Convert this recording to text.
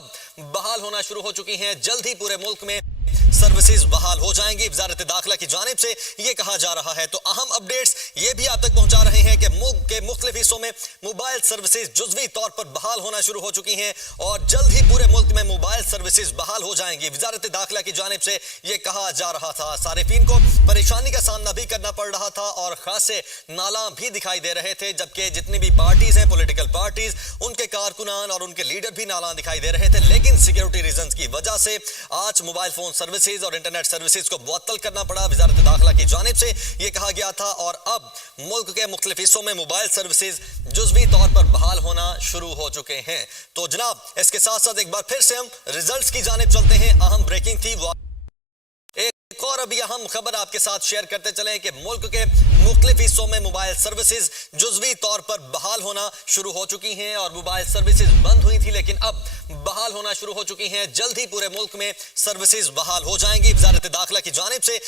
اب بحال ہونا شروع ہو چکی ہیں. جلد ہی پورے ملک میں سروسز بحال ہو جائیں گی. وزارت داخلہ کی جانب سے یہ کہا جا رہا ہے. تو اہم اپڈیٹس یہ بھی آپ تک پہنچا رہے ہیں کہ ملک کے مختلف حصوں میں موبائل سروسز جزوی طور پر بحال ہونا شروع ہو چکی ہیں اور جلد ہی پورے ملک میں موبائل سروسز بحال ہو جائیں گی. وزارت داخلہ کی جانب سے یہ کہا جا رہا تھا. صارفین کو پریشانی کا سامنا بھی کرنا پڑ رہا تھا اور خاصے نالاں بھی دکھائی دے رہے تھے, جبکہ جتنی بھی پارٹیز ہیں, پولیٹیکل پارٹیز, ان کے کارکنان اور ان کے لیڈر بھی نالاں دکھائی دے رہے تھے. لیکن سیکیورٹی ریزنز کی وجہ سے آج موبائل فون سروسز اور انٹرنیٹ سروسز کو معطل کرنا پڑا. وزارت داخلہ کی جانب سے یہ کہا گیا تھا اور اب ملک کے مختلف حصوں میں موبائل سروسز جزوی طور پر بحال ہونا شروع ہو چکے ہیں. تو جناب اس کے ساتھ ساتھ ایک بار پھر سے ہم ریزلٹس کی جانب چلتے ہیں. اہم بریکنگ تھی وہ ایک اور ابھی اہم خبر آپ کے ساتھ شیئر کرتے چلیں کہ ملک کے مختلف حصوں میں موبائل سروسز جزوی طور پر بحال ہونا شروع ہو چکی ہیں اور موبائل سروسز بند ہوئی تھی لیکن اب بحال ہونا شروع ہو چکی ہیں. جلد ہی پورے ملک میں سروسز بحال ہو جائیں گی. وزارت داخلہ کی جانب سے